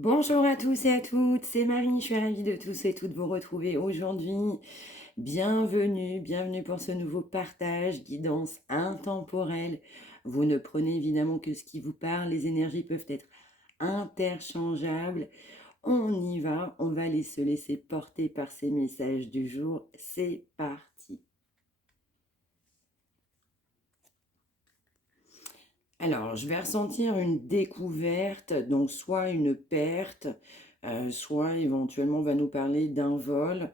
Bonjour à tous et à toutes, c'est Marie, je suis ravie de tous et toutes vous retrouver aujourd'hui. Bienvenue, bienvenue pour ce nouveau partage, guidance intemporelle. Vous ne prenez évidemment que ce qui vous parle, les énergies peuvent être interchangeables. On y va, on va se laisser porter par ces messages du jour. C'est parti. Alors, je vais ressentir une découverte, donc soit une perte, soit éventuellement on va nous parler d'un vol.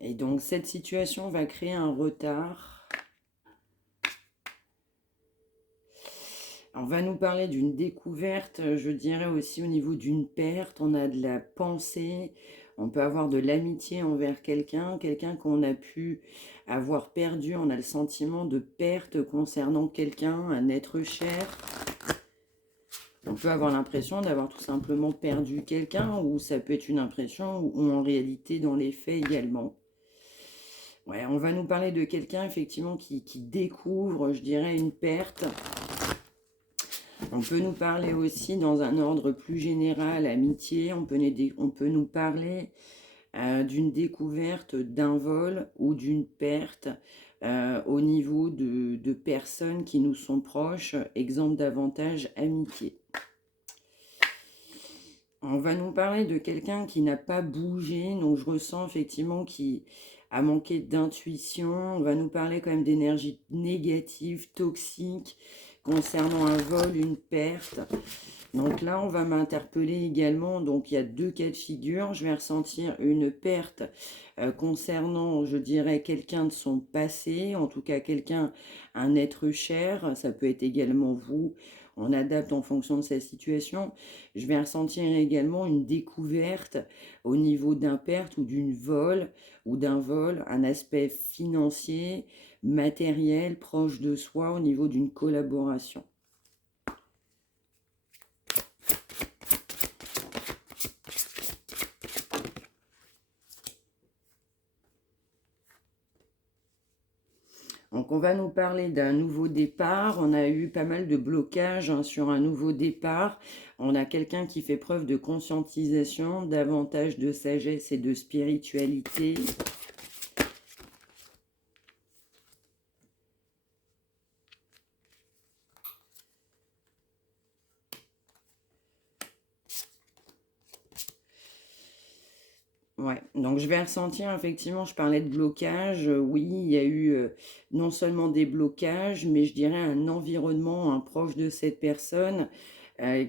Et donc cette situation va créer un retard. On va nous parler d'une découverte, je dirais aussi au niveau d'une perte. On a de la pensée, on peut avoir de l'amitié envers quelqu'un, quelqu'un qu'on a pu avoir perdu. On a le sentiment de perte concernant quelqu'un, un être cher. On peut avoir l'impression d'avoir tout simplement perdu quelqu'un, ou ça peut être une impression, ou en réalité dans les faits également. Ouais, on va nous parler de quelqu'un effectivement qui découvre, je dirais, une perte. On peut nous parler aussi dans un ordre plus général, amitié. On peut nous parler d'une découverte d'un vol ou d'une perte au niveau de personnes qui nous sont proches. Exemple davantage amitié. On va nous parler de quelqu'un qui n'a pas bougé, donc je ressens effectivement qu'il a manqué d'intuition. On va nous parler quand même d'énergie négative, toxique, concernant un vol, une perte. Donc là, on va m'interpeller également. Donc il y a deux cas de figure. Je vais ressentir une perte concernant, je dirais, quelqu'un de son passé, en tout cas quelqu'un, un être cher. Ça peut être également vous. On adapte en fonction de sa situation. Je vais ressentir également une découverte au niveau d'un perte ou d'un vol, un aspect financier, matériel, proche de soi au niveau d'une collaboration. Donc on va nous parler d'un nouveau départ. On a eu pas mal de blocages sur un nouveau départ. On a quelqu'un qui fait preuve de conscientisation, davantage de sagesse et de spiritualité. Ouais, donc je vais ressentir effectivement, je parlais de blocage, oui, il y a eu non seulement des blocages, mais je dirais un environnement proche de cette personne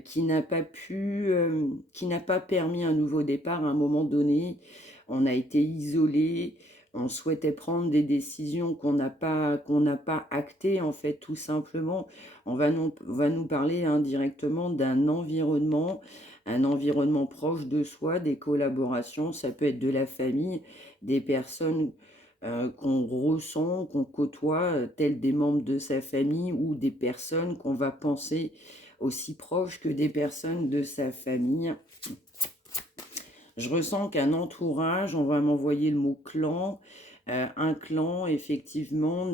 qui n'a pas qui n'a pas permis un nouveau départ à un moment donné. On a été isolé, on souhaitait prendre des décisions qu'on n'a pas actées en fait, tout simplement. On va nous parler indirectement d'un environnement, un environnement proche de soi, des collaborations, ça peut être de la famille, des personnes qu'on ressent, qu'on côtoie, telles des membres de sa famille ou des personnes qu'on va penser aussi proches que des personnes de sa famille. Je ressens qu'un entourage, on va m'envoyer le mot clan, un clan effectivement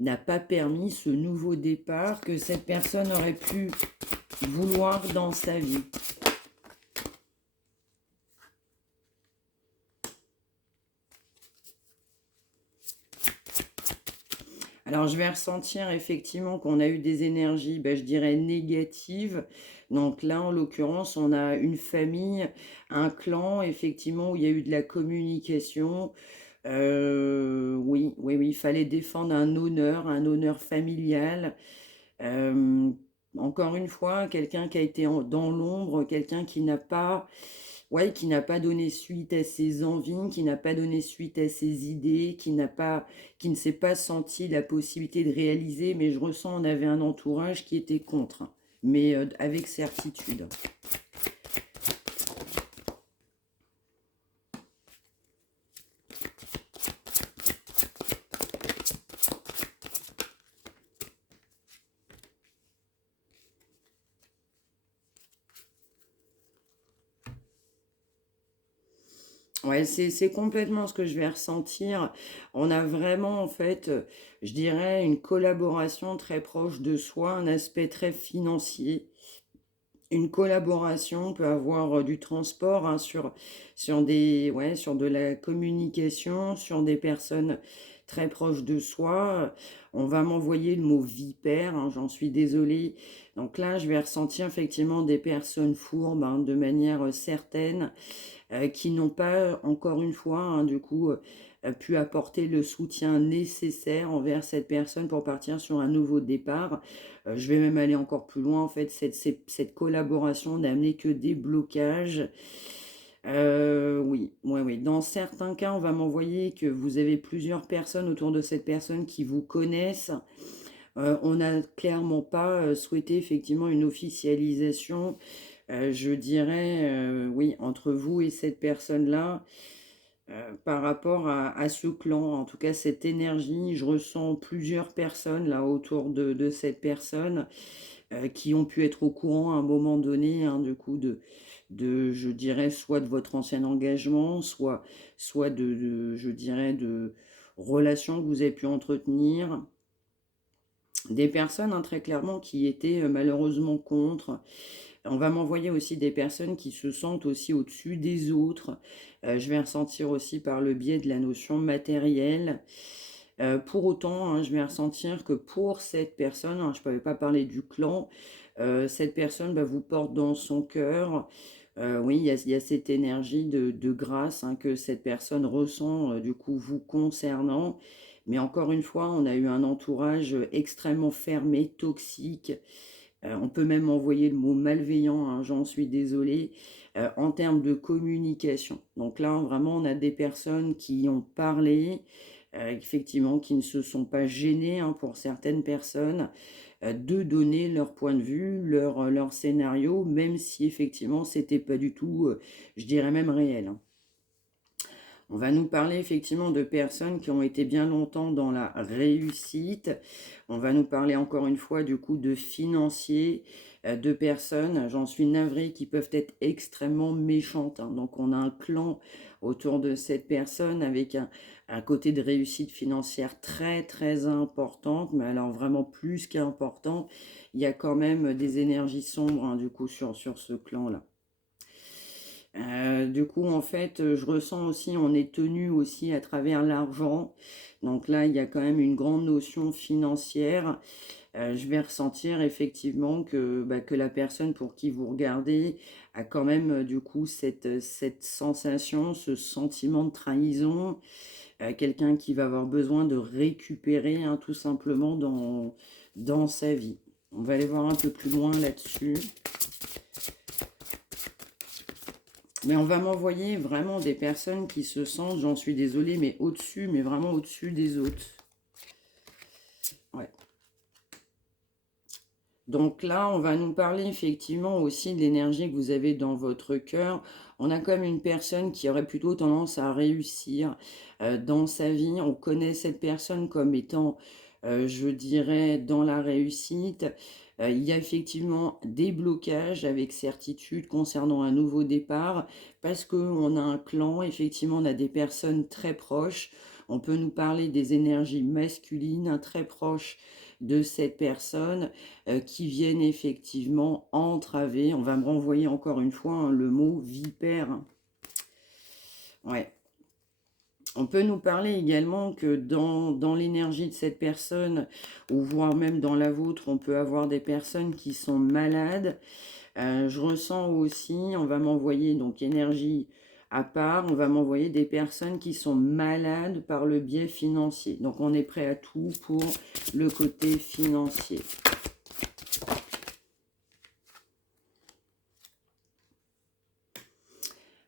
n'a pas permis ce nouveau départ que cette personne aurait pu vouloir dans sa vie. Alors, je vais ressentir effectivement qu'on a eu des énergies, je dirais, négatives. Donc là, en l'occurrence, on a une famille, un clan, effectivement, où il y a eu de la communication. Oui, oui, oui, il fallait défendre un honneur familial. Euh, Encore une fois, quelqu'un qui a été dans l'ombre, quelqu'un qui n'a pas, ouais, qui n'a pas donné suite à ses envies, qui n'a pas donné suite à ses idées, qui ne s'est pas senti la possibilité de réaliser, mais je ressens on avait un entourage qui était contre, hein, mais avec certitude. Ouais, c'est complètement ce que je vais ressentir. On a vraiment, en fait, je dirais, une collaboration très proche de soi, un aspect très financier. Une collaboration peut avoir du transport hein, sur des, ouais, sur de la communication, sur des personnes très proches de soi. On va m'envoyer le mot vipère, hein, j'en suis désolée. Donc là, je vais ressentir effectivement des personnes fourbes hein, de manière certaine qui n'ont pas, encore une fois, hein, du coup, pu apporter le soutien nécessaire envers cette personne pour partir sur un nouveau départ. Je vais même aller encore plus loin, en fait, cette collaboration n'a amené que des blocages. Oui, oui, oui. Dans certains cas, on va m'envoyer que vous avez plusieurs personnes autour de cette personne qui vous connaissent. On n'a clairement pas souhaité effectivement une officialisation je dirais, oui, entre vous et cette personne-là, par rapport à ce clan, en tout cas cette énergie, je ressens plusieurs personnes là autour de cette personne qui ont pu être au courant à un moment donné, hein, du coup, je dirais, soit de votre ancien engagement, soit je dirais, de relations que vous avez pu entretenir. Des personnes, hein, très clairement, qui étaient malheureusement contre. On va m'envoyer aussi des personnes qui se sentent aussi au-dessus des autres. Je vais ressentir aussi par le biais de la notion matérielle. Pour autant, hein, je vais ressentir que pour cette personne, hein, je ne peux pas parler du clan, cette personne bah, vous porte dans son cœur. Oui, il y a cette énergie de grâce hein, que cette personne ressent du coup vous concernant. Mais encore une fois, on a eu un entourage extrêmement fermé, toxique. On peut même envoyer le mot malveillant, hein, j'en suis désolée, en termes de communication. Donc là, vraiment, on a des personnes qui ont parlé, effectivement, qui ne se sont pas gênées hein, pour certaines personnes de donner leur point de vue, leur scénario, même si effectivement, c'était pas du tout, je dirais même réel. Hein. On va nous parler effectivement de personnes qui ont été bien longtemps dans la réussite. On va nous parler encore une fois du coup de financiers, de personnes, j'en suis navrée, qui peuvent être extrêmement méchantes. Hein. Donc on a un clan autour de cette personne avec un côté de réussite financière très très importante, mais alors vraiment plus qu'important. Il y a quand même des énergies sombres hein, du coup sur ce clan-là. Du coup, en fait, je ressens aussi, on est tenu aussi à travers l'argent. Donc là, il y a quand même une grande notion financière. Je vais ressentir effectivement que, bah, que la personne pour qui vous regardez a quand même du coup cette sensation, ce sentiment de trahison. Quelqu'un qui va avoir besoin de récupérer hein, tout simplement dans sa vie. On va aller voir un peu plus loin là-dessus. Mais on va m'envoyer vraiment des personnes qui se sentent, j'en suis désolée, mais au-dessus, mais vraiment au-dessus des autres. Ouais. Donc là, on va nous parler effectivement aussi de l'énergie que vous avez dans votre cœur. On a comme une personne qui aurait plutôt tendance à réussir dans sa vie. On connaît cette personne comme étant, je dirais, dans la réussite. Il y a effectivement des blocages avec certitude concernant un nouveau départ parce qu'on a un clan, effectivement, on a des personnes très proches. On peut nous parler des énergies masculines hein, très proches de cette personne qui viennent effectivement entraver. On va me renvoyer encore une fois hein, le mot vipère. Ouais. On peut nous parler également que dans l'énergie de cette personne, ou voire même dans la vôtre, on peut avoir des personnes qui sont malades. Je ressens aussi, on va m'envoyer donc énergie à part, on va m'envoyer des personnes qui sont malades par le biais financier. Donc on est prêt à tout pour le côté financier.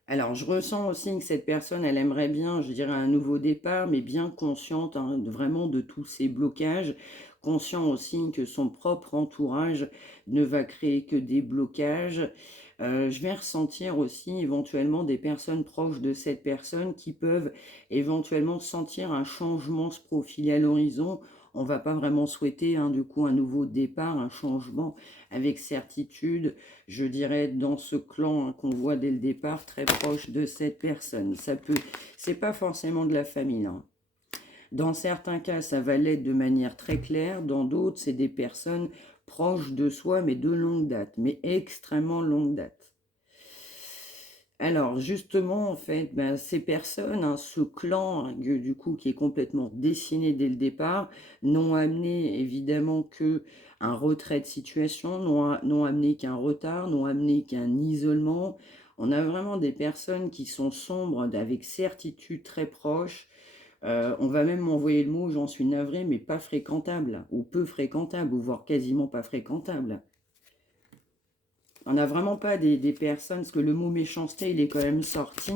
Alors, je ressens aussi que cette personne, elle aimerait bien, je dirais, un nouveau départ, mais bien consciente hein, vraiment de tous ces blocages, conscient aussi que son propre entourage ne va créer que des blocages. Je vais ressentir aussi éventuellement des personnes proches de cette personne qui peuvent éventuellement sentir un changement se profiler à l'horizon on ne va pas vraiment souhaiter du coup un nouveau départ, un changement avec certitude, je dirais dans ce clan qu'on voit dès le départ, très proche de cette personne. C'est pas forcément de la famille, hein. Dans certains cas, ça va l'être de manière très claire. Dans d'autres, c'est des personnes proches de soi, mais de longue date, mais extrêmement longue date. Alors, justement, en fait, ces personnes, ce clan, du coup, qui est complètement dessiné dès le départ, n'ont amené évidemment que un retrait de situation, n'ont amené qu'un retard, n'ont amené qu'un isolement. On a vraiment des personnes qui sont sombres, avec certitude très proche. On va même m'envoyer le mot, j'en suis navré, mais pas fréquentable, ou peu fréquentable, ou voire quasiment pas fréquentable. On n'a vraiment pas des personnes, parce que le mot méchanceté, il est quand même sorti,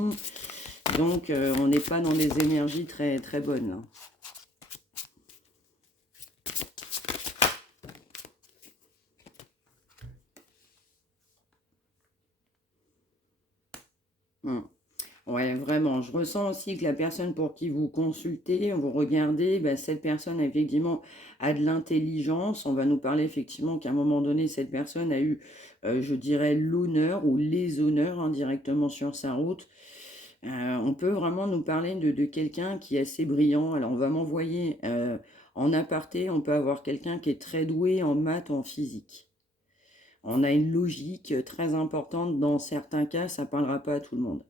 donc on n'est pas dans des énergies très, très bonnes, là. Ouais, vraiment. Je ressens aussi que la personne pour qui vous consultez, vous regardez, cette personne, effectivement, a de l'intelligence. On va nous parler, effectivement, qu'à un moment donné, cette personne a eu, je dirais, l'honneur ou les honneurs directement sur sa route. On peut vraiment nous parler de quelqu'un qui est assez brillant. Alors, on va m'envoyer en aparté, on peut avoir quelqu'un qui est très doué en maths, en physique. On a une logique très importante. Dans certains cas, ça ne parlera pas à tout le monde.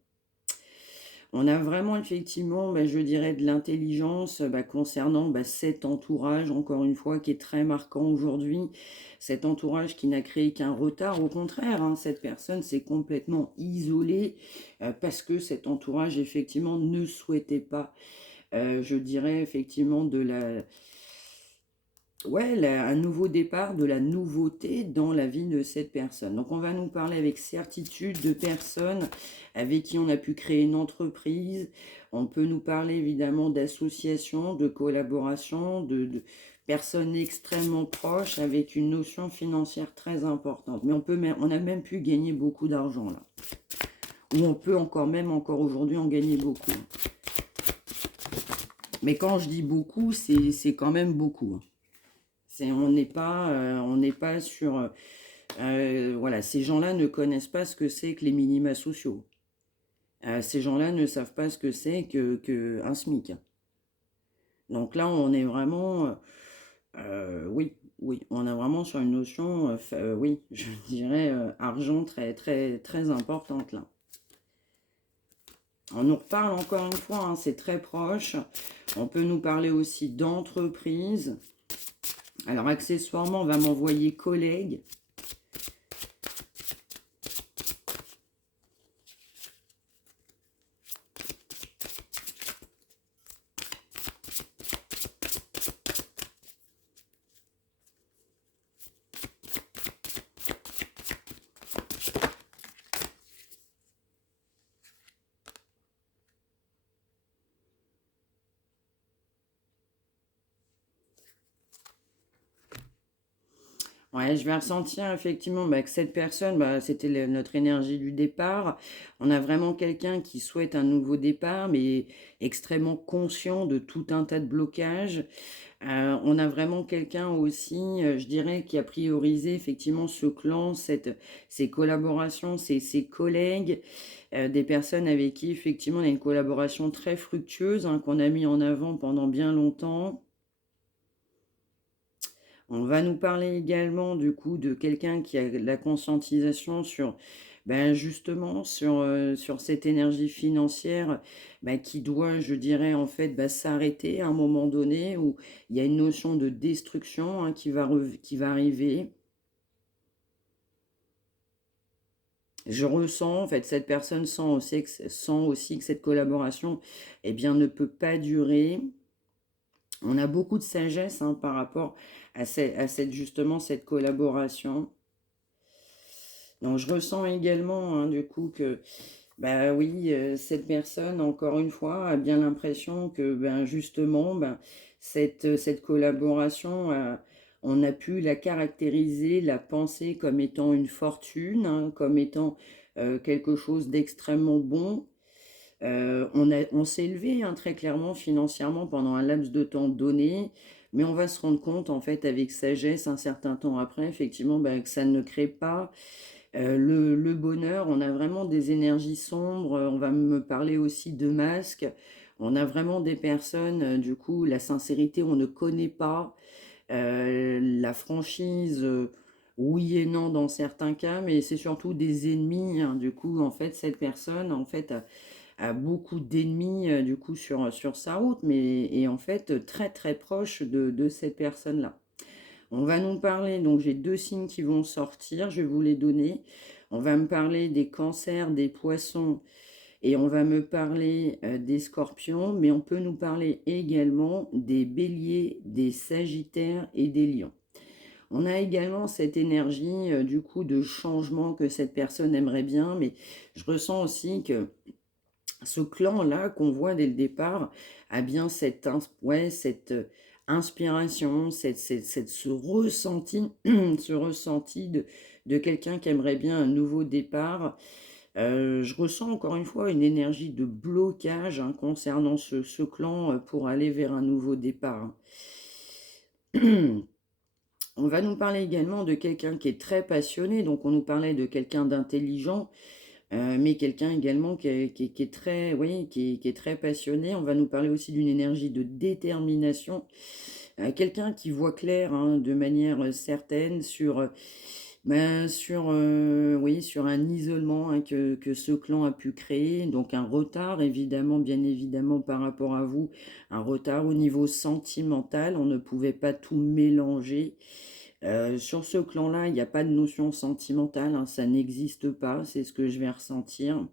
On a vraiment effectivement, je dirais, de l'intelligence concernant cet entourage, encore une fois, qui est très marquant aujourd'hui. Cet entourage qui n'a créé qu'un retard. Au contraire, cette personne s'est complètement isolée parce que cet entourage, effectivement, ne souhaitait pas, je dirais, effectivement, un nouveau départ, de la nouveauté dans la vie de cette personne. Donc on va nous parler avec certitude de personnes avec qui on a pu créer une entreprise. On peut nous parler évidemment d'associations, de collaborations, de personnes extrêmement proches avec une notion financière très importante. Mais on a même pu gagner beaucoup d'argent là. Ou on peut encore aujourd'hui en gagner beaucoup. Mais quand je dis beaucoup, c'est quand même beaucoup. On n'est pas sur... voilà, ces gens-là ne connaissent pas ce que c'est que les minima sociaux. Ces gens-là ne savent pas ce que c'est qu'un SMIC. Donc là, on est vraiment... oui, on est vraiment sur une notion, oui, je dirais, argent très, très, très importante là. On nous reparle encore une fois, c'est très proche. On peut nous parler aussi d'entreprise. Alors, accessoirement, on va m'envoyer collègue. Ouais, je vais ressentir effectivement que cette personne, c'était notre énergie du départ. On a vraiment quelqu'un qui souhaite un nouveau départ, mais extrêmement conscient de tout un tas de blocages. On a vraiment quelqu'un aussi, je dirais, qui a priorisé effectivement ce clan, ces collaborations, ses collègues, des personnes avec qui effectivement on a une collaboration très fructueuse qu'on a mis en avant pendant bien longtemps. On va nous parler également du coup de quelqu'un qui a de la conscientisation sur, justement, sur cette énergie financière qui doit, je dirais, en fait, s'arrêter à un moment donné où il y a une notion de destruction qui va arriver. Je ressens, en fait, cette personne sent aussi que cette collaboration, ne peut pas durer. On a beaucoup de sagesse par rapport justement cette collaboration. Donc je ressens également du coup que oui, cette personne, encore une fois, a bien l'impression que justement cette collaboration, on a pu la caractériser, la penser comme étant une fortune, comme étant quelque chose d'extrêmement bon. On s'est élevé très clairement financièrement pendant un laps de temps donné, mais on va se rendre compte, en fait, avec sagesse, un certain temps après, effectivement, bah, que ça ne crée pas le bonheur. On a vraiment des énergies sombres, on va me parler aussi de masques. On a vraiment des personnes, du coup, la sincérité, on ne connaît pas. La franchise, oui et non dans certains cas, mais c'est surtout des ennemis, hein. Du coup, en fait, cette personne, en fait, a beaucoup d'ennemis, du coup, sur sa route, mais est en fait très très proche de cette personne-là. On va nous parler, donc j'ai deux signes qui vont sortir, je vais vous les donner. On va me parler des cancers, des poissons, et on va me parler des scorpions, mais on peut nous parler également des béliers, des sagittaires et des lions. On a également cette énergie du coup de changement que cette personne aimerait bien, mais je ressens aussi que ce clan-là qu'on voit dès le départ a bien cette inspiration, ce ressenti, ce ressenti de quelqu'un qui aimerait bien un nouveau départ. Je ressens encore une fois une énergie de blocage, hein, concernant ce clan, pour aller vers un nouveau départ, hein. On va nous parler également de quelqu'un qui est très passionné, donc on nous parlait de quelqu'un d'intelligent, mais quelqu'un également qui est très, oui, qui est très passionné. On va nous parler aussi d'une énergie de détermination, quelqu'un qui voit clair, hein, de manière certaine oui, sur un isolement, hein, que ce clan a pu créer, donc un retard évidemment, bien évidemment par rapport à vous, un retard au niveau sentimental, on ne pouvait pas tout mélanger. Sur ce clan-là, il n'y a pas de notion sentimentale, hein, ça n'existe pas, c'est ce que je vais ressentir.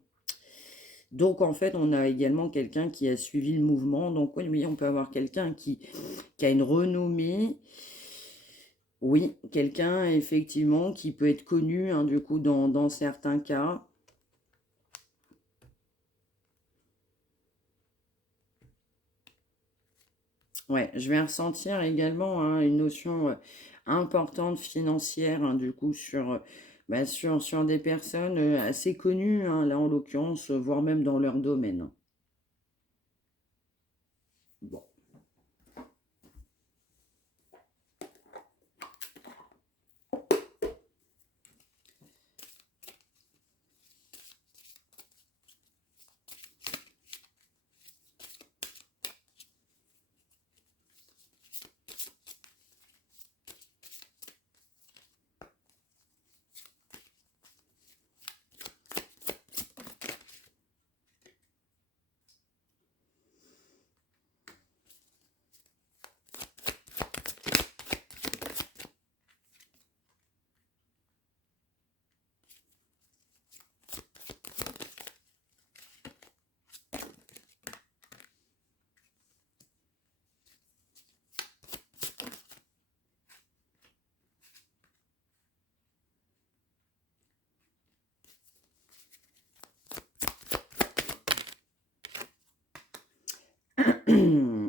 Donc en fait, on a également quelqu'un qui a suivi le mouvement. Donc oui, oui, on peut avoir quelqu'un qui a une renommée. Oui, quelqu'un effectivement qui peut être connu, hein, du coup dans certains cas. Ouais, je vais ressentir également, hein, une notion importante financière, hein, du coup sur des personnes assez connues, hein, là en l'occurrence, voire même dans leur domaine. Bon.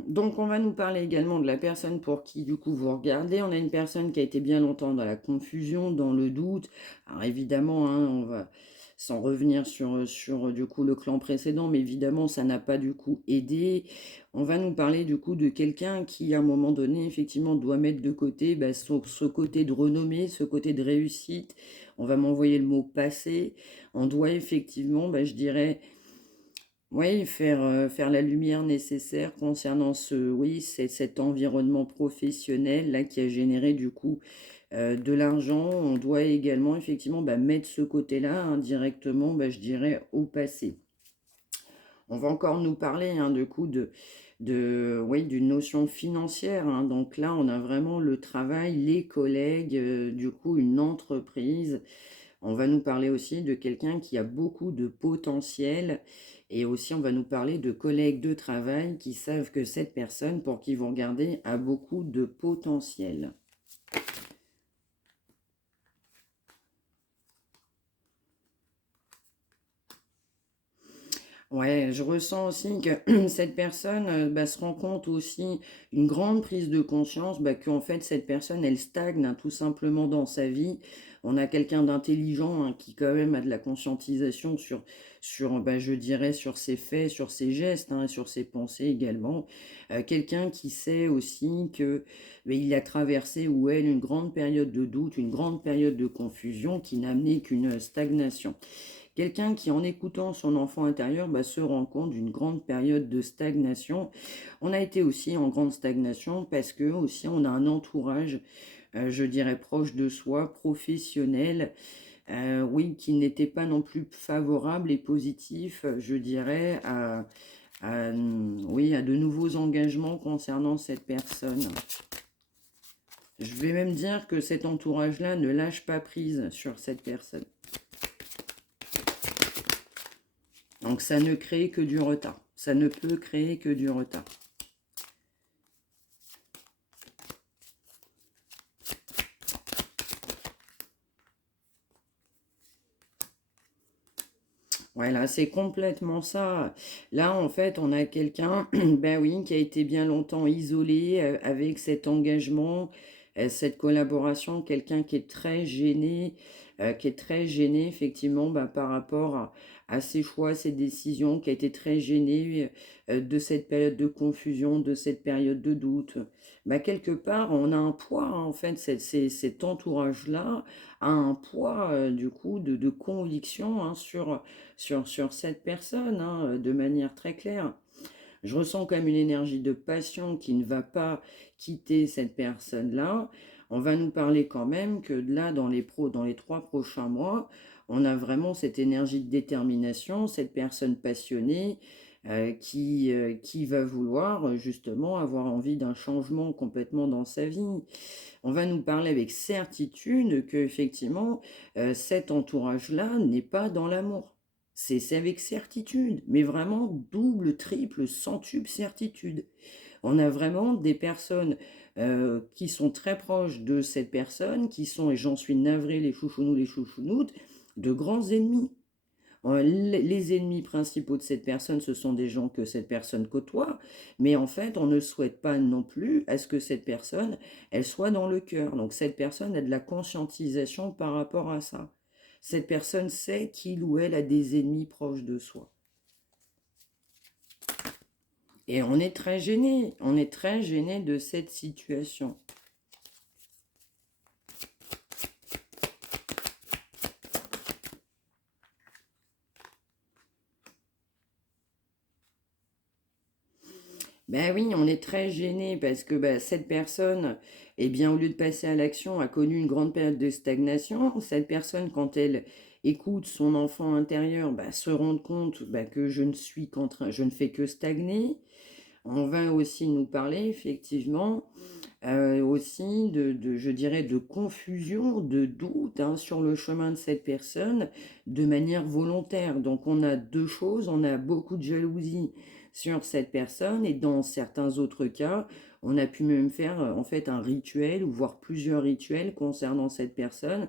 Donc on va nous parler également de la personne pour qui du coup vous regardez. On a une personne qui a été bien longtemps dans la confusion, dans le doute. Alors évidemment, hein, on va sans revenir sur du coup le clan précédent, mais évidemment ça n'a pas du coup aidé. On va nous parler du coup de quelqu'un qui à un moment donné effectivement doit mettre de côté, bah, ce côté de renommée, ce côté de réussite. On va m'envoyer le mot passé. On doit effectivement, bah, je dirais, oui, faire la lumière nécessaire concernant oui, cet environnement professionnel là qui a généré du coup de l'argent. On doit également effectivement, bah, mettre ce côté-là indirectement, bah, je dirais, au passé. On va encore nous parler, hein, du coup oui, d'une notion financière, hein. Donc là, on a vraiment le travail, les collègues, du coup une entreprise. On va nous parler aussi de quelqu'un qui a beaucoup de potentiel et aussi on va nous parler de collègues de travail qui savent que cette personne pour qui vous regardez a beaucoup de potentiel. Ouais, je ressens aussi que cette personne, bah, se rend compte aussi, une grande prise de conscience, bah, qu'en fait cette personne, elle stagne, hein, tout simplement dans sa vie. On a quelqu'un d'intelligent, hein, qui quand même a de la conscientisation sur, bah, je dirais sur ses faits, sur ses gestes, hein, et sur ses pensées également. Quelqu'un qui sait aussi que, beh, il a traversé ou elle une grande période de doute, une grande période de confusion qui n'a amené qu'une stagnation. Quelqu'un qui, en écoutant son enfant intérieur, bah, se rend compte d'une grande période de stagnation. On a été aussi en grande stagnation parce que aussi on a un entourage, je dirais proche de soi, professionnel, oui, qui n'était pas non plus favorable et positif, je dirais, oui, à de nouveaux engagements concernant cette personne. Je vais même dire que cet entourage-là ne lâche pas prise sur cette personne. Donc ça ne crée que du retard. Ça ne peut créer que du retard. Voilà, c'est complètement ça. Là, en fait, on a quelqu'un, ben oui, qui a été bien longtemps isolé avec cet engagement, cette collaboration, quelqu'un qui est très gêné, effectivement, ben, par rapport à ses choix, ses décisions, qui a été très gêné de cette période de confusion, de cette période de doute. Ben, quelque part, on a un poids, hein, en fait, cet entourage-là a un poids, du coup, de conviction, hein, sur cette personne, hein, de manière très claire. Je ressens quand même une énergie de passion qui ne va pas quitter cette personne-là. On va nous parler quand même que là, dans les 3 prochains mois, on a vraiment cette énergie de détermination, cette personne passionnée qui va vouloir justement avoir envie d'un changement complètement dans sa vie. On va nous parler avec certitude que effectivement cet entourage-là n'est pas dans l'amour. C'est avec certitude, mais vraiment double, triple, centuple certitude. On a vraiment des personnes qui sont très proches de cette personne, qui sont, et j'en suis navré, les chouchounous, les chouchounoutes, de grands ennemis. Les ennemis principaux de cette personne, ce sont des gens que cette personne côtoie, mais en fait, on ne souhaite pas non plus à ce que cette personne, elle soit dans le cœur. Donc cette personne a de la conscientisation par rapport à ça. Cette personne sait qu'il ou elle a des ennemis proches de soi. Et on est très gêné de cette situation. Ben oui, on est très gêné parce que ben, cette personne, eh bien, au lieu de passer à l'action, a connu une grande période de stagnation. Cette personne, quand elle écoute son enfant intérieur, ben, se rend compte ben, que je ne fais que stagner. On va aussi nous parler effectivement aussi je dirais, de confusion, de doute, hein, sur le chemin de cette personne de manière volontaire. Donc on a deux choses, on a beaucoup de jalousie sur cette personne et dans certains autres cas, on a pu même faire en fait un rituel ou voire plusieurs rituels concernant cette personne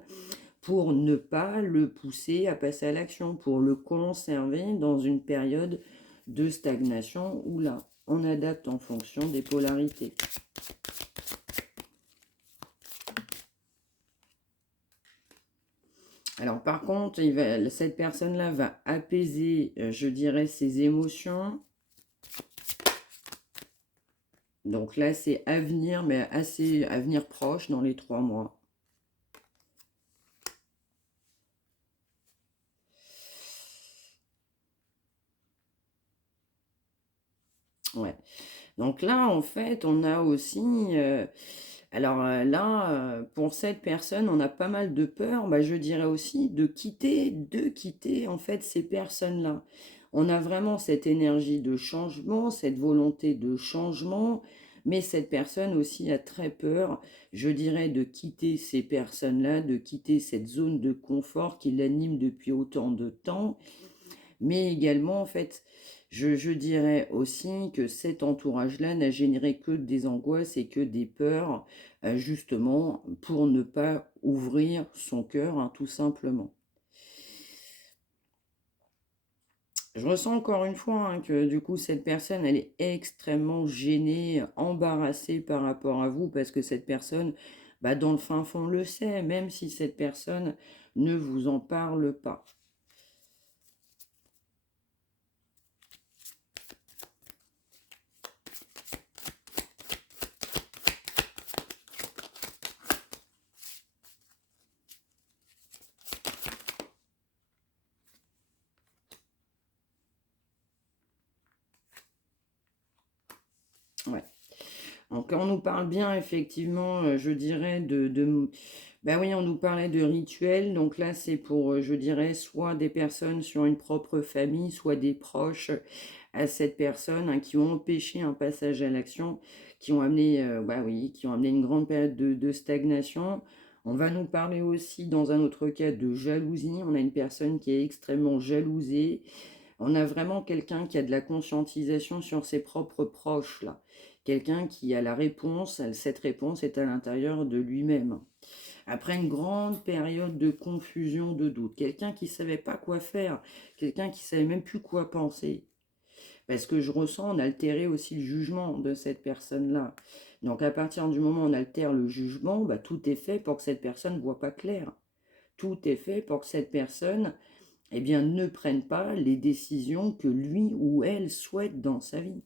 pour ne pas le pousser à passer à l'action, pour le conserver dans une période de stagnation où là, on adapte en fonction des polarités. Alors par contre, cette personne-là va apaiser, je dirais, ses émotions. Donc là, c'est à venir, mais assez à venir proche dans les 3 mois. Ouais. Donc là, en fait, on a aussi... alors là, pour cette personne, on a pas mal de peur, bah, je dirais aussi, de quitter en fait ces personnes-là. On a vraiment cette énergie de changement, cette volonté de changement, mais cette personne aussi a très peur, je dirais, de quitter ces personnes-là, de quitter cette zone de confort qui l'anime depuis autant de temps, mais également, en fait, je dirais aussi que cet entourage-là n'a généré que des angoisses et que des peurs, justement, pour ne pas ouvrir son cœur, hein, tout simplement. Je ressens encore une fois hein, que du coup, cette personne, elle est extrêmement gênée, embarrassée par rapport à vous, parce que cette personne, bah, dans le fin fond, le sait, même si cette personne ne vous en parle pas. Ouais. Donc, on nous parle bien, effectivement, je dirais, ben oui, on nous parlait de rituels. Donc là, c'est pour, je dirais, soit des personnes sur une propre famille, soit des proches à cette personne hein, qui ont empêché un passage à l'action, qui ont amené, bah oui, qui ont amené une grande période de stagnation. On va nous parler aussi, dans un autre cas, de jalousie. On a une personne qui est extrêmement jalousée. On a vraiment quelqu'un qui a de la conscientisation sur ses propres proches, là. Quelqu'un qui a la réponse, cette réponse est à l'intérieur de lui-même. Après une grande période de confusion, de doute, quelqu'un qui ne savait pas quoi faire, quelqu'un qui ne savait même plus quoi penser. Parce que je ressens, on altérait aussi le jugement de cette personne-là. Donc à partir du moment où on altère le jugement, bah, tout est fait pour que cette personne ne voit pas clair. Tout est fait pour que cette personne eh bien, ne prenne pas les décisions que lui ou elle souhaite dans sa vie.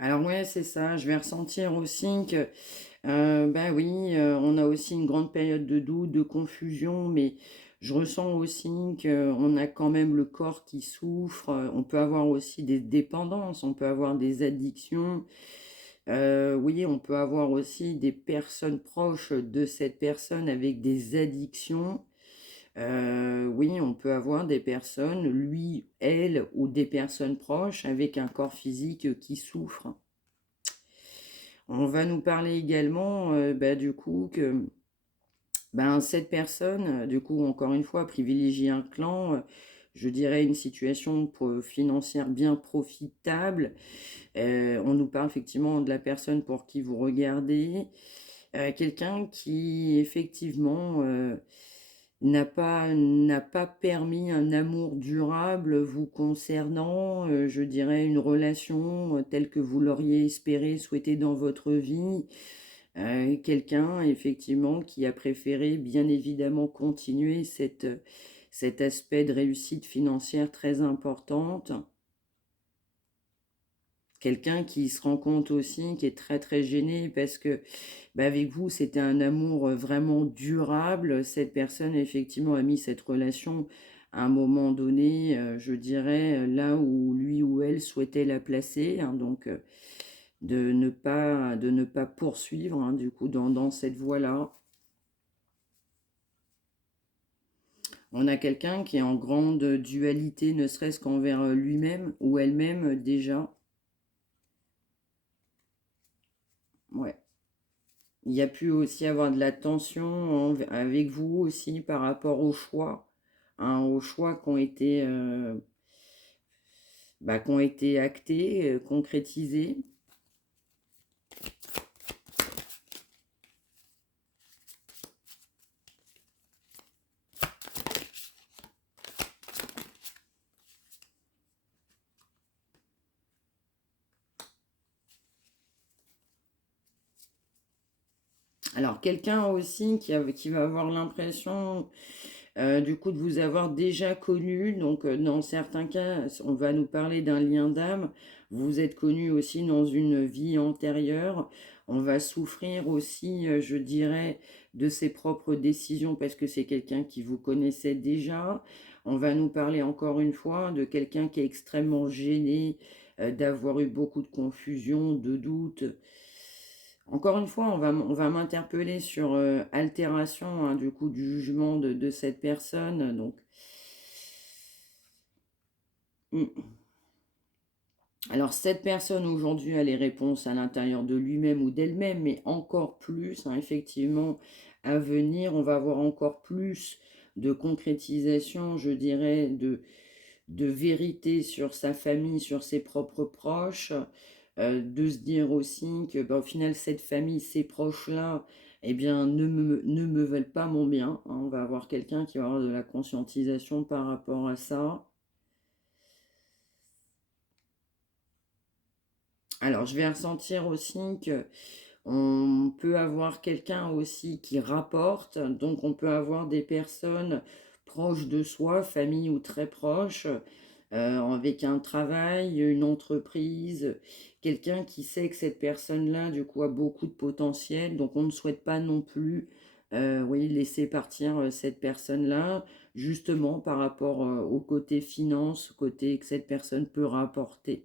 Alors ouais, c'est ça. Je vais ressentir aussi que, ben oui, on a aussi une grande période de doute, de confusion, mais je ressens aussi qu'on a quand même le corps qui souffre. On peut avoir aussi des dépendances, on peut avoir des addictions. Oui, on peut avoir aussi des personnes proches de cette personne avec des addictions. Oui, on peut avoir des personnes, lui, elle, ou des personnes proches avec un corps physique qui souffre. On va nous parler également, bah, du coup, que ben, cette personne, du coup, encore une fois, privilégie un clan, je dirais une situation financière bien profitable. On nous parle effectivement de la personne pour qui vous regardez, quelqu'un qui effectivement n'a pas permis un amour durable vous concernant, je dirais une relation telle que vous l'auriez espéré, souhaité dans votre vie. Quelqu'un effectivement qui a préféré bien évidemment continuer cet aspect de réussite financière très importante. Quelqu'un qui se rend compte aussi, qui est très très gêné parce que bah, avec vous, c'était un amour vraiment durable. Cette personne, effectivement, a mis cette relation à un moment donné, je dirais, là où lui ou elle souhaitait la placer. Hein, donc, de ne pas poursuivre, hein, du coup, dans cette voie-là. On a quelqu'un qui est en grande dualité, ne serait-ce qu'envers lui-même ou elle-même déjà. Ouais. Il y a pu aussi avoir de la tension avec vous aussi par rapport hein, aux choix qui ont été actés, concrétisés. Alors, quelqu'un aussi qui va avoir l'impression, du coup, de vous avoir déjà connu. Donc, dans certains cas, on va nous parler d'un lien d'âme. Vous êtes connu aussi dans une vie antérieure. On va souffrir aussi, je dirais, de ses propres décisions parce que c'est quelqu'un qui vous connaissait déjà. On va nous parler encore une fois de quelqu'un qui est extrêmement gêné, d'avoir eu beaucoup de confusion, de doutes. Encore une fois, on va m'interpeller sur altération hein, du coup du jugement de cette personne. Donc, mm. Alors cette personne aujourd'hui a les réponses à l'intérieur de lui-même ou d'elle-même, mais encore plus, hein, effectivement, à venir, on va avoir encore plus de concrétisation, je dirais, de vérité sur sa famille, sur ses propres proches, de se dire aussi que bah, au final, cette famille, ces proches-là, eh bien, ne me veulent pas mon bien, hein. On va avoir quelqu'un qui va avoir de la conscientisation par rapport à ça. Alors, je vais ressentir aussi que on peut avoir quelqu'un aussi qui rapporte, donc on peut avoir des personnes proches de soi, famille ou très proches, avec un travail, une entreprise, quelqu'un qui sait que cette personne-là, du coup, a beaucoup de potentiel, donc on ne souhaite pas non plus, oui, laisser partir cette personne-là, justement par rapport au côté finance, au côté que cette personne peut rapporter.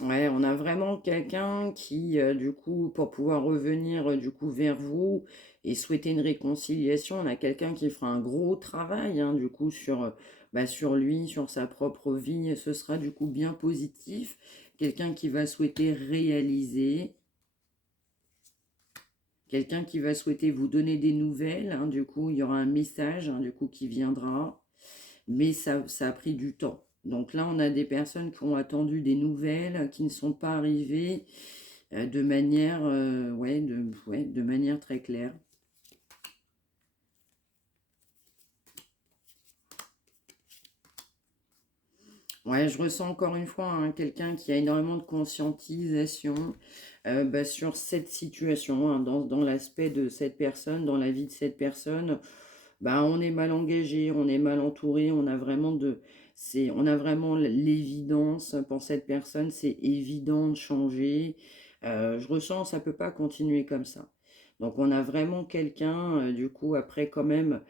Ouais, on a vraiment quelqu'un qui, du coup, pour pouvoir revenir, du coup, vers vous et souhaiter une réconciliation, on a quelqu'un qui fera un gros travail, hein, du coup, sur lui, sur sa propre vie. Ce sera, du coup, bien positif. Quelqu'un qui va souhaiter réaliser, quelqu'un qui va souhaiter vous donner des nouvelles, hein, du coup, il y aura un message, hein, du coup, qui viendra. Mais ça a pris du temps. Donc là, on a des personnes qui ont attendu des nouvelles, qui ne sont pas arrivées de manière, ouais, de manière très claire. Ouais, je ressens encore une fois hein, quelqu'un qui a énormément de conscientisation sur cette situation, hein, dans l'aspect de cette personne, dans la vie de cette personne. Bah, on est mal engagé, on est mal entouré, on a vraiment l'évidence pour cette personne, c'est évident de changer. Je ressens, ça peut pas continuer comme ça. Donc on a vraiment quelqu'un, du coup, après quand même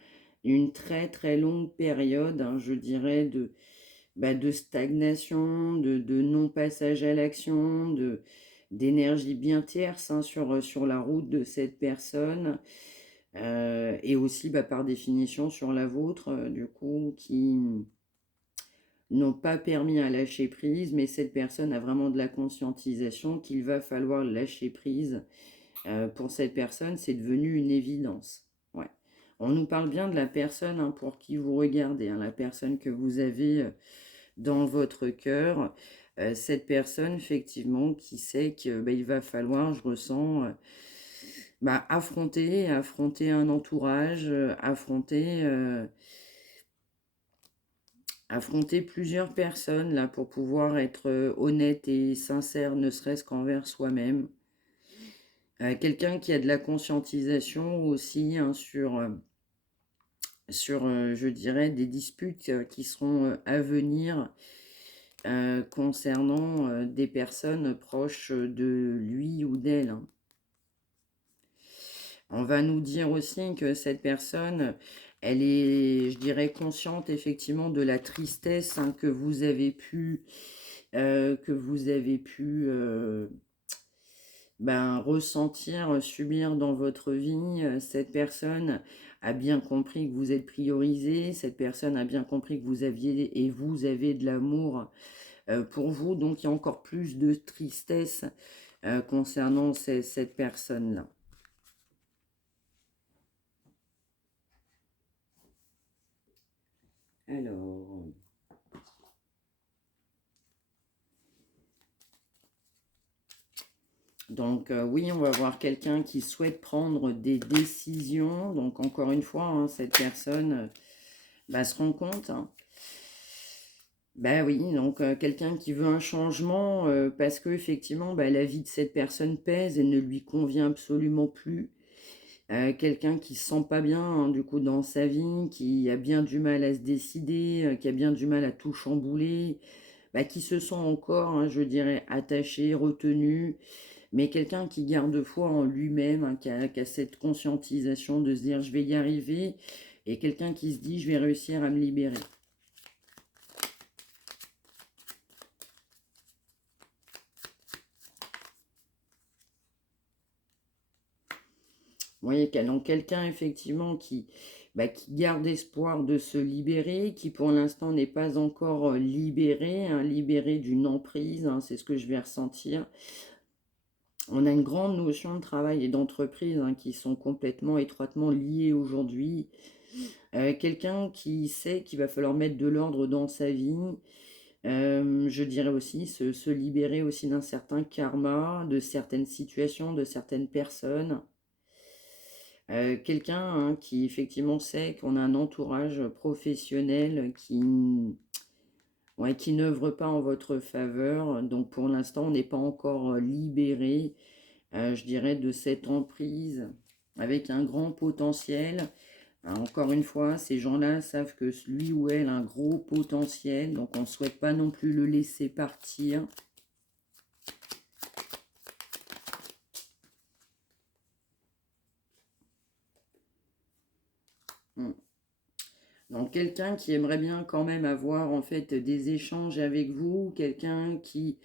une très très longue période, hein, je dirais, de stagnation, de non-passage à l'action, d'énergie bien tierce hein, sur la route de cette personne. Et aussi par définition sur la vôtre, du coup, qui n'ont pas permis à lâcher prise, mais cette personne a vraiment de la conscientisation qu'il va falloir lâcher prise. Pour cette personne, c'est devenu une évidence. Ouais. On nous parle bien de la personne hein, pour qui vous regardez, hein, la personne que vous avez dans votre cœur. Cette personne, effectivement, qui sait qu'il il va falloir, je ressens, affronter un entourage, affronter plusieurs personnes là pour pouvoir être honnête et sincère, ne serait-ce qu'envers soi-même. Quelqu'un qui a de la conscientisation aussi hein, je dirais, des disputes qui seront à venir concernant des personnes proches de lui ou d'elle, hein. On va nous dire aussi que cette personne, elle est, je dirais, consciente effectivement de la tristesse hein, que vous avez pu ressentir, subir dans votre vie. Cette personne a bien compris que vous êtes priorisé. Cette personne a bien compris que vous avez de l'amour pour vous. Donc il y a encore plus de tristesse concernant cette personne-là. Alors, donc oui, on va voir quelqu'un qui souhaite prendre des décisions. Donc encore une fois, hein, cette personne se rend compte. Hein. Ben oui, donc quelqu'un qui veut un changement parce que effectivement, la vie de cette personne pèse et ne lui convient absolument plus. Quelqu'un qui se sent pas bien hein, du coup dans sa vie, qui a bien du mal à se décider, qui a bien du mal à tout chambouler, qui se sent encore, hein, je dirais, attaché, retenu, mais quelqu'un qui garde foi en lui-même, hein, qui a cette conscientisation de se dire je vais y arriver, et quelqu'un qui se dit je vais réussir à me libérer. Vous voyez, donc quelqu'un effectivement qui garde espoir de se libérer, qui pour l'instant n'est pas encore libéré, hein, libéré d'une emprise, hein, c'est ce que je vais ressentir. On a une grande notion de travail et d'entreprise, hein, qui sont complètement étroitement liées aujourd'hui. Quelqu'un qui sait qu'il va falloir mettre de l'ordre dans sa vie, je dirais aussi se libérer aussi d'un certain karma, de certaines situations, de certaines personnes. Quelqu'un, hein, qui effectivement sait qu'on a un entourage professionnel ouais, qui n'œuvre pas en votre faveur. Donc pour l'instant, on n'est pas encore libéré, je dirais, de cette emprise avec un grand potentiel. Encore une fois, ces gens-là savent que lui ou elle a un gros potentiel, donc on ne souhaite pas non plus le laisser partir. Hmm. Donc quelqu'un qui aimerait bien quand même avoir en fait des échanges avec vous, quelqu'un qui,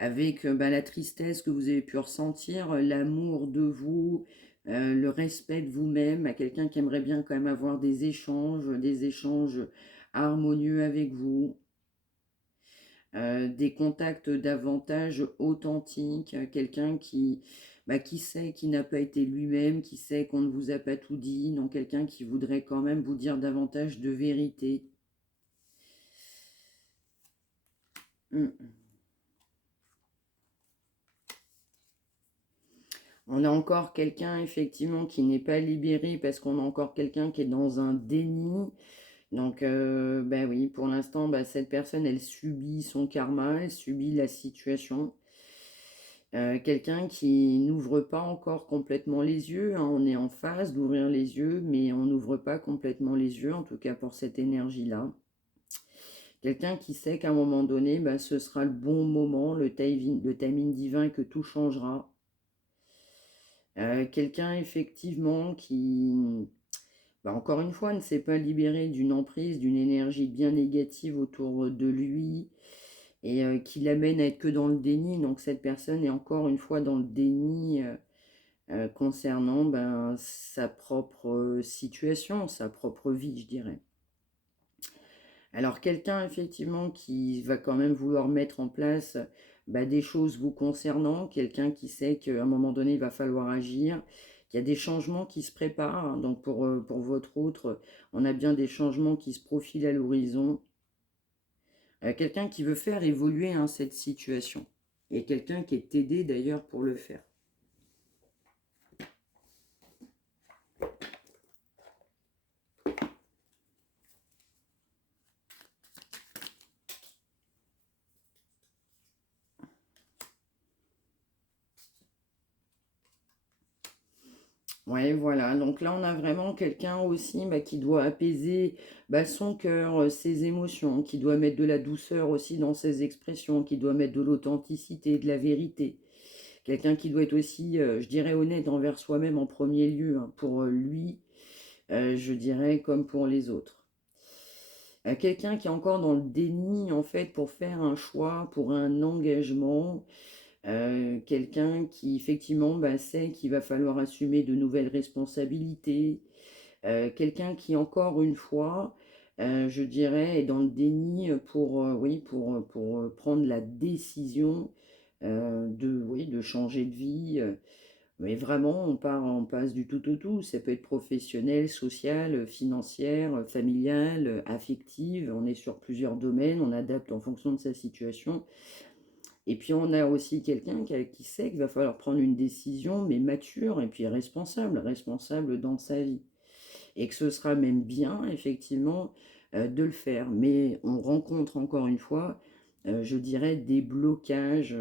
avec la tristesse que vous avez pu ressentir, l'amour de vous, le respect de vous-même, à quelqu'un qui aimerait bien quand même avoir des échanges harmonieux avec vous, des contacts davantage authentiques, quelqu'un qui sait qu'il n'a pas été lui-même, qui sait qu'on ne vous a pas tout dit, donc quelqu'un qui voudrait quand même vous dire davantage de vérité. Mm. On a encore quelqu'un effectivement qui n'est pas libéré parce qu'on a encore quelqu'un qui est dans un déni. Donc, ben oui, pour l'instant, cette personne, elle subit son karma, elle subit la situation. Quelqu'un qui n'ouvre pas encore complètement les yeux, hein, on est en phase d'ouvrir les yeux, mais on n'ouvre pas complètement les yeux, en tout cas pour cette énergie-là. Quelqu'un qui sait qu'à un moment donné, ce sera le bon moment, le timing divin, que tout changera. Quelqu'un effectivement qui, encore une fois, ne s'est pas libéré d'une emprise, d'une énergie bien négative autour de lui, et qui l'amène à être que dans le déni. Donc cette personne est encore une fois dans le déni concernant sa propre situation, sa propre vie, je dirais. Alors quelqu'un effectivement qui va quand même vouloir mettre en place des choses vous concernant, quelqu'un qui sait qu'à un moment donné il va falloir agir, qu'il y a des changements qui se préparent, hein. Donc pour votre autre, on a bien des changements qui se profilent à l'horizon. Quelqu'un qui veut faire évoluer, hein, cette situation, et quelqu'un qui est aidé d'ailleurs pour le faire. Ouais, voilà. Donc là, on a vraiment quelqu'un aussi qui doit apaiser son cœur, ses émotions, qui doit mettre de la douceur aussi dans ses expressions, qui doit mettre de l'authenticité, de la vérité. Quelqu'un qui doit être aussi, je dirais, honnête envers soi-même en premier lieu, hein, pour lui, je dirais, comme pour les autres. Quelqu'un qui est encore dans le déni, en fait, pour faire un choix, pour un engagement. Quelqu'un qui effectivement sait qu'il va falloir assumer de nouvelles responsabilités, quelqu'un qui encore une fois, je dirais, est dans le déni pour, oui, pour prendre la décision oui, de changer de vie. Mais vraiment, on passe du tout au tout. Ça peut être professionnel, social, financière, familiale, affective. On est sur plusieurs domaines, on adapte en fonction de sa situation. Et puis on a aussi quelqu'un qui sait qu'il va falloir prendre une décision, mais mature et puis responsable, responsable dans sa vie. Et que ce sera même bien, effectivement, de le faire. Mais on rencontre encore une fois, je dirais, des blocages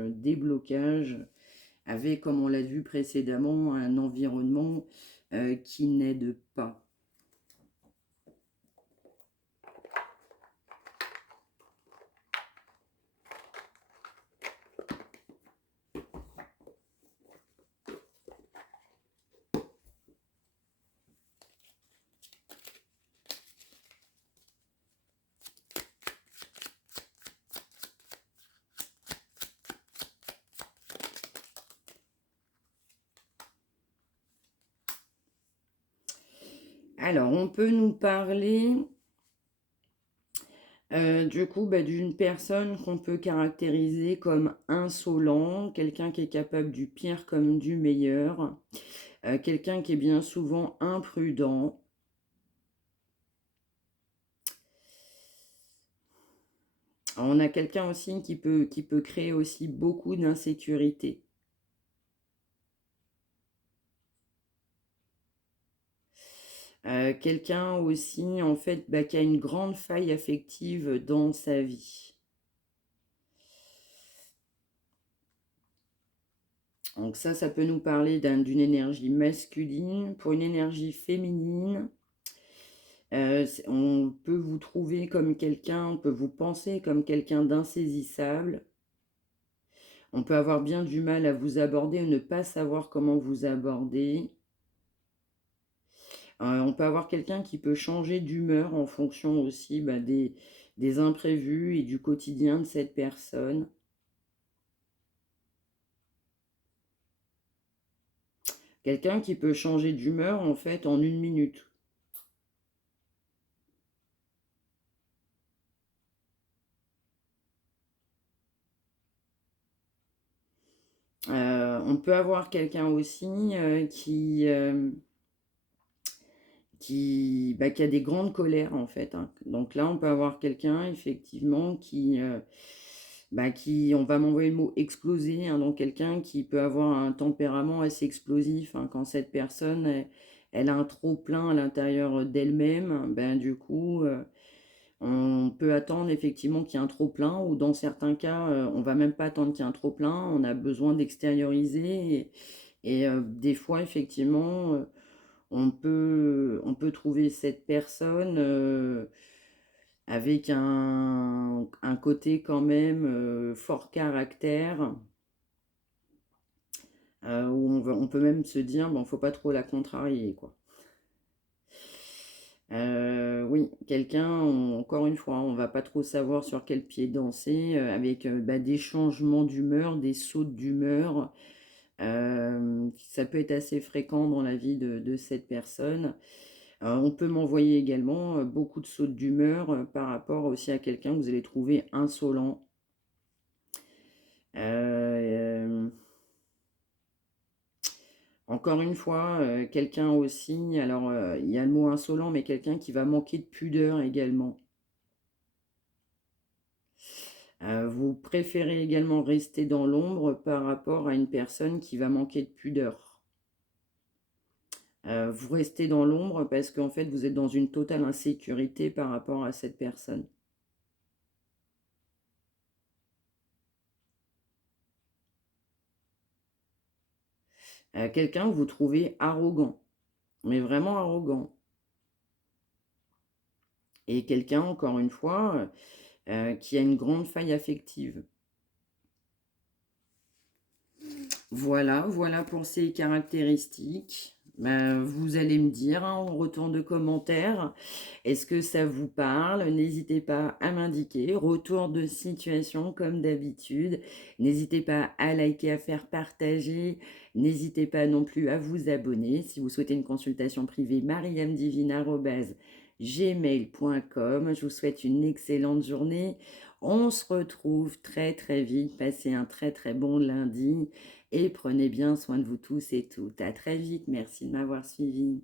avec, comme on l'a vu précédemment, un environnement qui n'aide pas. Alors, on peut nous parler du coup d'une personne qu'on peut caractériser comme insolent, quelqu'un qui est capable du pire comme du meilleur, quelqu'un qui est bien souvent imprudent. On a quelqu'un aussi qui peut créer aussi beaucoup d'insécurité. Quelqu'un aussi, en fait, qui a une grande faille affective dans sa vie. Donc ça peut nous parler d'une énergie masculine. Pour une énergie féminine, on peut vous trouver comme quelqu'un, on peut vous penser comme quelqu'un d'insaisissable. On peut avoir bien du mal à vous aborder ou ne pas savoir comment vous aborder. On peut avoir quelqu'un qui peut changer d'humeur en fonction aussi des imprévus et du quotidien de cette personne. Quelqu'un qui peut changer d'humeur en fait en 1 minute. On peut avoir quelqu'un aussi qui a des grandes colères en fait, hein. Donc là, on peut avoir quelqu'un effectivement on va m'envoyer le mot exploser, hein, donc quelqu'un qui peut avoir un tempérament assez explosif, hein, quand cette personne, elle a un trop plein à l'intérieur d'elle-même, du coup, on peut attendre effectivement qu'il y ait un trop plein, ou dans certains cas, on va même pas attendre qu'il y ait un trop plein, on a besoin d'extérioriser, et des fois effectivement, on peut trouver cette personne avec un côté quand même fort caractère, où on peut même se dire, bon, faut pas trop la contrarier, quoi. Oui, quelqu'un, encore une fois, on va pas trop savoir sur quel pied danser, avec des changements d'humeur, des sautes d'humeur. Ça peut être assez fréquent dans la vie de cette personne. On peut m'envoyer également beaucoup de sautes d'humeur par rapport aussi à quelqu'un que vous allez trouver insolent. Euh, Encore une fois, quelqu'un aussi, alors il y a le mot insolent, mais quelqu'un qui va manquer de pudeur également. Vous préférez également rester dans l'ombre par rapport à une personne qui va manquer de pudeur. Vous restez dans l'ombre parce qu'en fait, vous êtes dans une totale insécurité par rapport à cette personne. Quelqu'un que vous trouvez arrogant, mais vraiment arrogant. Et quelqu'un, encore une fois, qui a une grande faille affective. Voilà pour ces caractéristiques. Vous allez me dire, hein, en retour de commentaires, est-ce que ça vous parle? N'hésitez pas à m'indiquer. Retour de situation comme d'habitude. N'hésitez pas à liker, à faire partager. N'hésitez pas non plus à vous abonner. Si vous souhaitez une consultation privée, mariamdivine@gmail.com. Je vous souhaite une excellente journée. On se retrouve très très vite. Passez un très très bon lundi et prenez bien soin de vous tous et toutes. À très vite. Merci de m'avoir suivi.